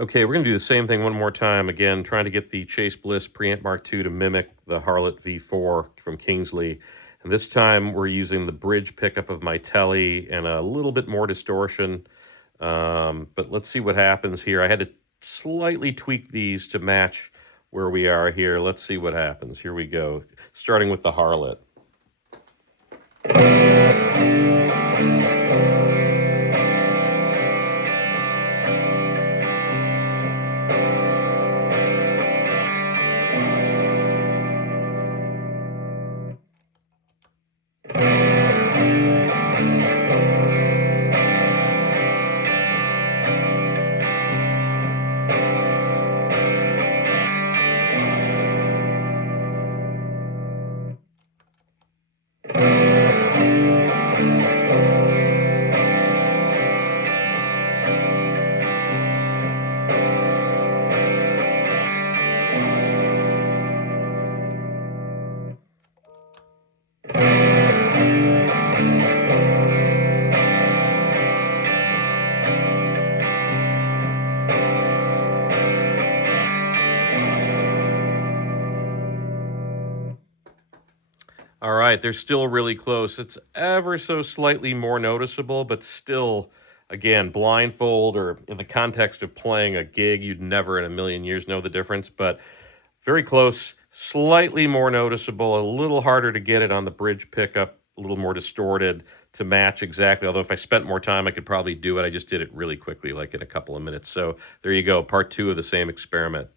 Okay, we're going to do the same thing one more time. Again, trying to get the Chase Bliss Preamp Mark II to mimic the Harlot V4 from Kingsley. And this time we're using the bridge pickup of my Telly and a little bit more distortion. But let's see what happens here. I had to slightly tweak these to match where we are here. Let's see what happens. Here we go. Starting with the Harlot. All right, they're still really close. It's ever so slightly more noticeable, but still, again, blindfold or in the context of playing a gig, you'd never in a million years know the difference, but very close, slightly more noticeable, a little harder to get it on the bridge pickup, a little more distorted to match exactly. Although if I spent more time, I could probably do it. I just did it really quickly, like in a couple of minutes. So there you go, part 2 of the same experiment.